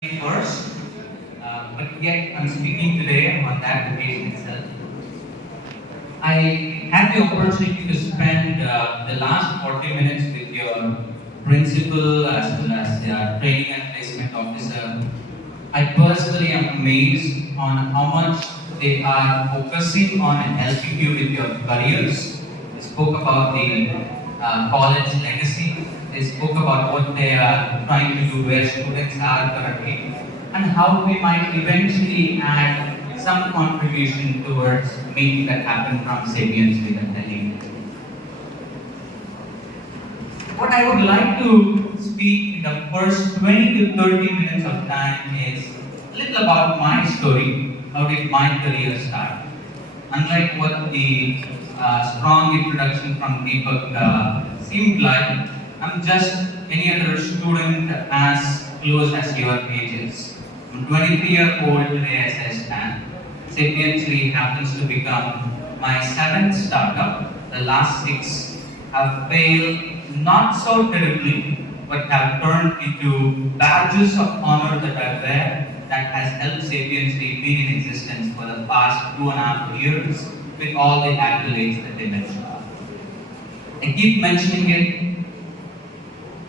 First, but yet I'm speaking today on that occasion itself. I had the opportunity to spend the last 40 minutes with your principal as well as the training and placement officer. I personally am amazed on how much they are focusing on helping you with your careers. They spoke about the college legacy. They spoke about what they are trying to do, where students are currently, and how we might eventually add some contribution towards making that happen from Sapientury and Delhi. What I would like to speak in the first 20 to 30 minutes of time is a little about my story. How did my career start? Unlike what the strong introduction from Deepak seemed like, I'm just any other student as close as your age is. I'm 23-year-old today as I stand. Sapientury happens to become my seventh startup. The last six have failed not so terribly, but have turned into badges of honor that I wear that has helped Sapientury be in existence for the past 2.5 years with all the accolades that they mentioned. I keep mentioning it.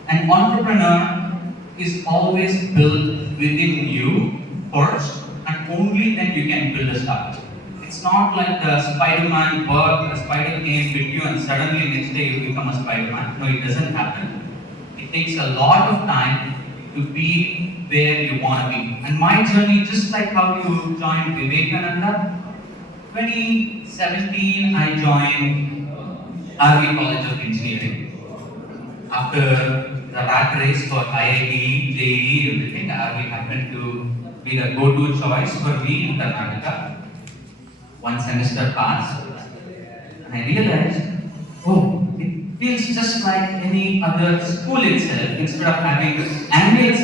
An entrepreneur is always built within you first, and only then you can build a startup. It's not like the Spider-Man bug, a spider came with you and suddenly next day you become a Spider-Man. No, it doesn't happen. It takes a lot of time to be where you want to be. And my journey, just like how you joined Vivekananda, 2017 I joined RV College of Engineering. After the rat race for IIT, JEE, everything, RV happened to be the go-to choice for me in Karnataka. One semester passed, and I realized, oh, it feels just like any other school itself. Instead of having annual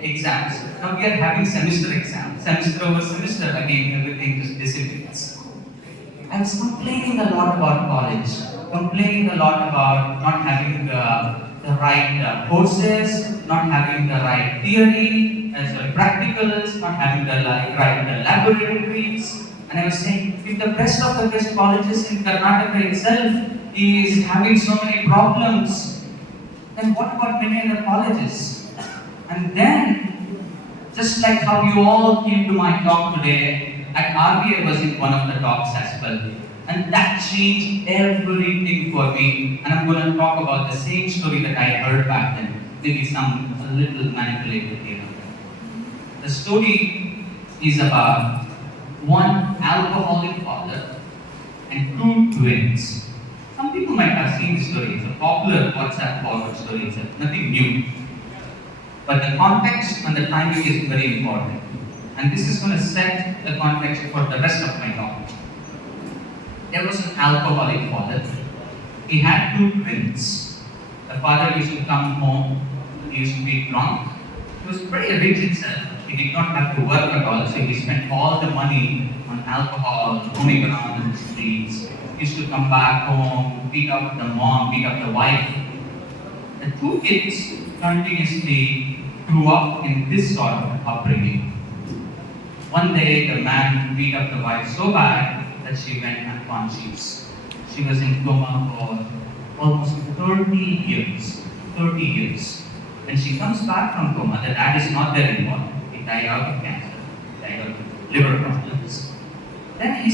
exams, now we are having semester exams. Semester over semester, again, everything just dissipates. I was complaining a lot about college, complaining a lot about not having the right courses, not having the right theory, practicals, not having the right laboratories. And I was saying, if the best of the best colleges in Karnataka itself is having so many problems, then what about many other colleges? And then, just like how you all came to my talk today, at RBI was in one of the talks as well. And that changed everything for me. And I'm going to talk about the same story that I heard back then. Maybe a little manipulated here. The story is about one alcoholic father and two twins. Some people might have seen this story. It's a popular WhatsApp forward story. It's nothing new. But the context and the timing is very important. And this is going to set the context for the rest of my talk. There was an alcoholic father. He had two twins. The father used to come home, he used to be drunk. He was pretty rich himself. He did not have to work at all, so he spent all the money on alcohol, roaming around the streets. He used to come back home, beat up the mom, beat up the wife. The two kids continuously grew up in this sort of upbringing. One day, the man beat up the wife so bad that she went unconscious. She was in coma for almost 30 years. 30 years. When she comes back from coma, the dad is not there anymore. He died out of cancer, died of liver problems. Then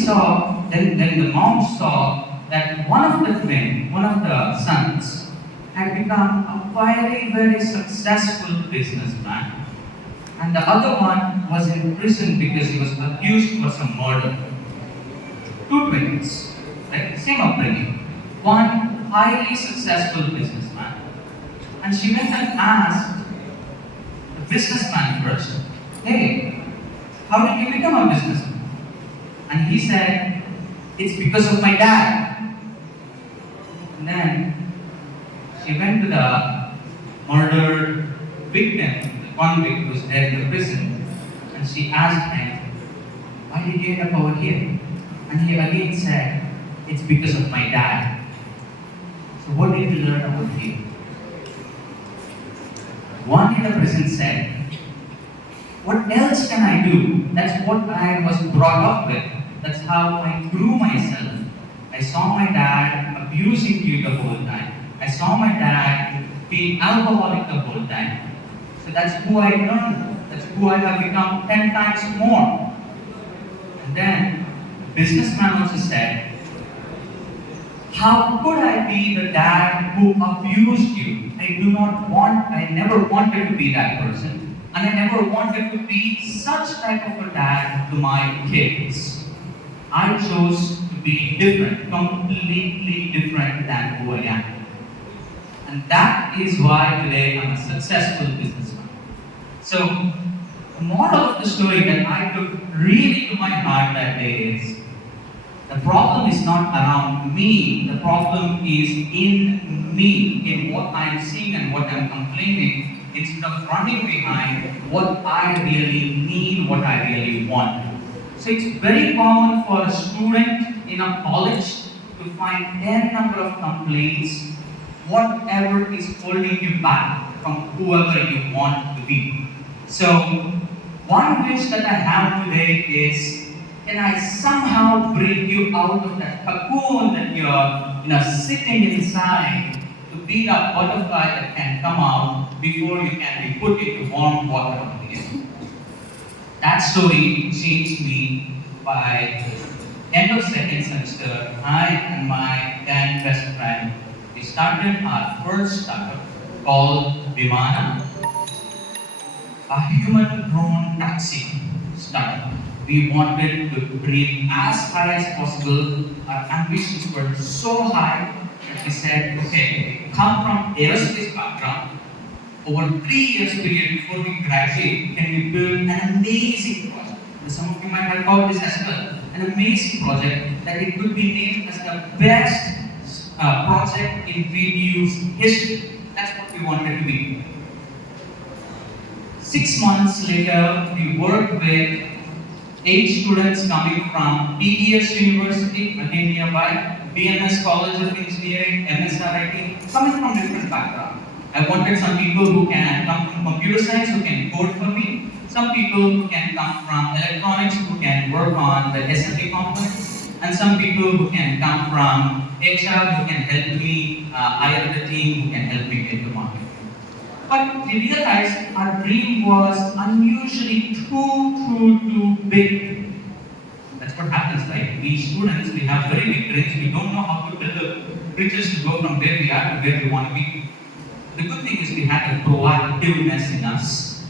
the mom saw that one of the sons, had become a very successful businessman. And the other one was in prison because he was accused for some murder. Two twins, right? Same upbringing. One highly successful businessman. And she went and asked the businessman first, hey, how did you become a businessman? And he said, it's because of my dad. And then she went to the murdered victim, the convict who was there in the prison, and she asked him, why did you end up over here? And he again said, it's because of my dad. So what did you learn over here? One in the prison said, what else can I do? That's what I was brought up with. That's how I grew myself. I saw my dad abusing you the whole time. I saw my dad being alcoholic the whole time. So that's who I learned. That's who I have become 10 times more. And then the businessman also said, how could I be the dad who abused you? I never wanted to be that person. And I never wanted to be such type of a dad to my kids. I chose to be different, completely different than who I am. And that is why today I'm a successful businessman. So, the moral of the story that I took really to my heart that day is, the problem is not around me, the problem is in me, in what I'm seeing and what I'm complaining, instead of running behind what I really need, what I really want. So it's very common for a student in a college to find 10 number of complaints, whatever is holding you back from whoever you want to be. So one wish that I have today is, can I somehow bring you out of that cocoon that you're sitting inside to be the butterfly that can come out before you can be put into warm water again. That story changed me. By end of second semester, I and my then best friend, we started our first startup called Vimana, a human-drone taxi startup. We wanted to breathe as high as possible. Our ambitions were so high that we said, okay, come from aerospace background. Over 3 years period before we graduate, can we build an amazing project? Some of you might have called this as well. An amazing project that it could be named as the best project in VDU's history. That's what we wanted to be. 6 months later, we worked with 8 students coming from PES University, again nearby, BMS College of Engineering, MSRIT, coming from different backgrounds. I wanted some people who can come from computer science, who can code for me. Some people who can come from electronics, who can work on the assembly components. And some people who can come from HR, who can help me hire the team, who can help me get to market. But we realized our dream was unusually too big. That's what happens, right? We students, we have very big dreams. We don't know how to build the bridges to go from where we are to where we want to be. The good thing is we had a proactiveness in us.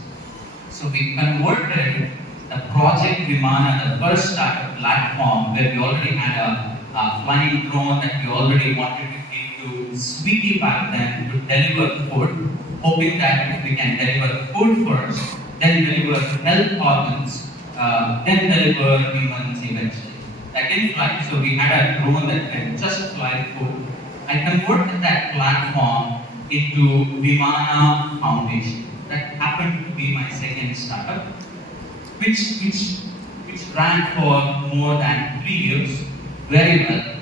So we converted the Project Vimana, the first startup platform where we already had a flying drone that we already wanted to give to Swiggy back then to deliver food, hoping that if we can deliver food first, then deliver health organs, then deliver humans eventually. That didn't fly, so we had a drone that can just fly food. I converted that platform into Vimana Foundation. That happened to be my second startup, which ran for more than 3 years very well.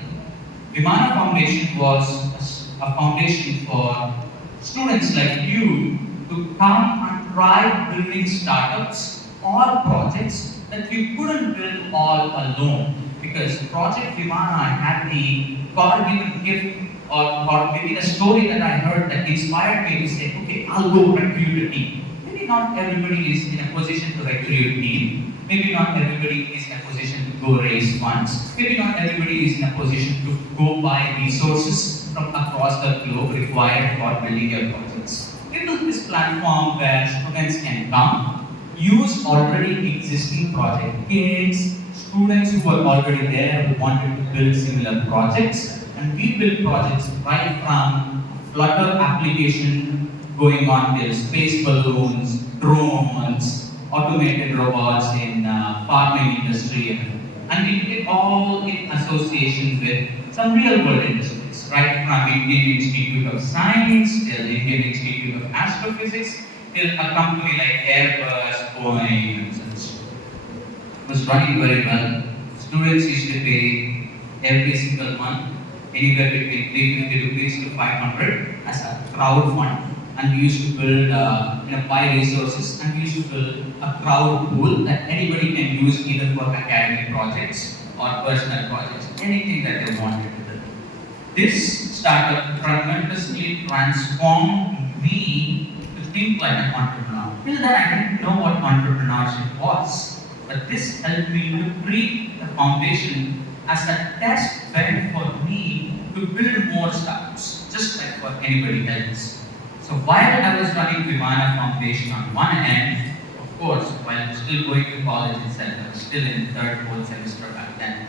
Vimana Foundation was a foundation for students like you to come and try building startups or projects that we couldn't build all alone. Because Project Vimana had the God-given gift or maybe the story that I heard that inspired me to say, okay, I'll go recruit a team. Maybe not everybody is in a position to recruit a team. Maybe not everybody is in a position to go raise funds. Maybe not everybody is in a position to go buy resources from across the globe required for building your projects. We built this platform where students can come, use already existing project kits, students who are already there who wanted to build similar projects, and we build projects right from Flutter application going on till space balloons, drones, automated robots in farming industry, and we did it all in association with some real world industries, right from Indian Institute of Science till Indian Institute of Astrophysics till a company like Airbus, Boeing, and such. It was running very well. Students used to pay every single month anywhere between 350 rupees to 500 as a crowd fund. and we used to build, buy resources, and we used to build a crowd pool that anybody can use either for academic projects or personal projects, anything that they wanted to do. This startup tremendously transformed me to think like an entrepreneur. Till then, I didn't know what entrepreneurship was, but this helped me to create the foundation as a test bed for me to build more startups, just like for anybody else. So while I was running Vimana Foundation on one end, of course, while still going to college itself, I was still in third, fourth semester back then,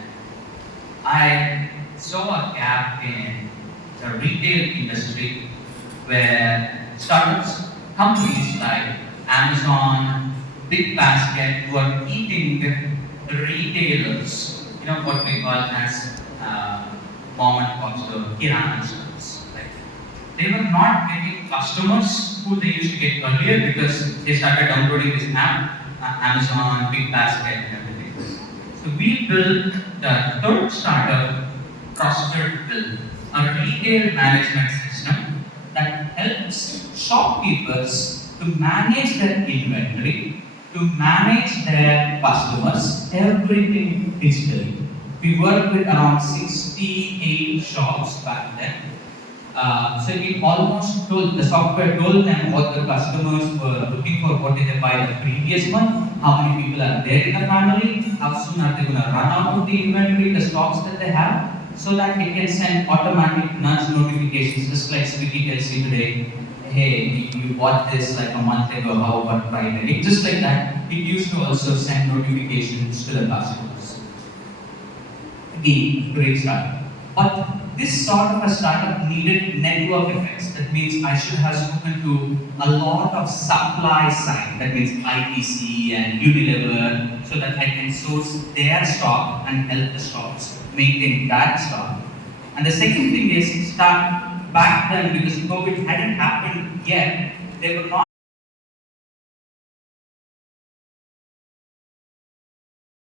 I saw a gap in the retail industry where startups, companies like Amazon, Big Basket were eating the retailers, what we call as mom and pop store, kirana stores. Right? They were not getting customers who they used to get earlier because they started downloading this app, Amazon, Big Basket, and everything. So we built the third startup, Trusted Bill, a retail management system that helps shopkeepers to manage their inventory, to manage their customers, everything digitally. We worked with around 68 shops back then. So we almost told, the software told them what the customers were looking for, what did they buy the previous month, how many people are there in the family, how soon are they going to run out of the inventory, the stocks that they have, so that it can send automatic nudge notifications, just like Swiggy tells you today, hey, you bought this like a month ago, how about Friday? Just like that, it used to also send notifications to the customers. Again, great startup. But this sort of a startup needed network effects. That means I should have spoken to a lot of supply side, that means ITC and Unilever, so that I can source their stock and help the shops maintain that stock. And the second thing is, back then, because COVID hadn't happened yet, they were not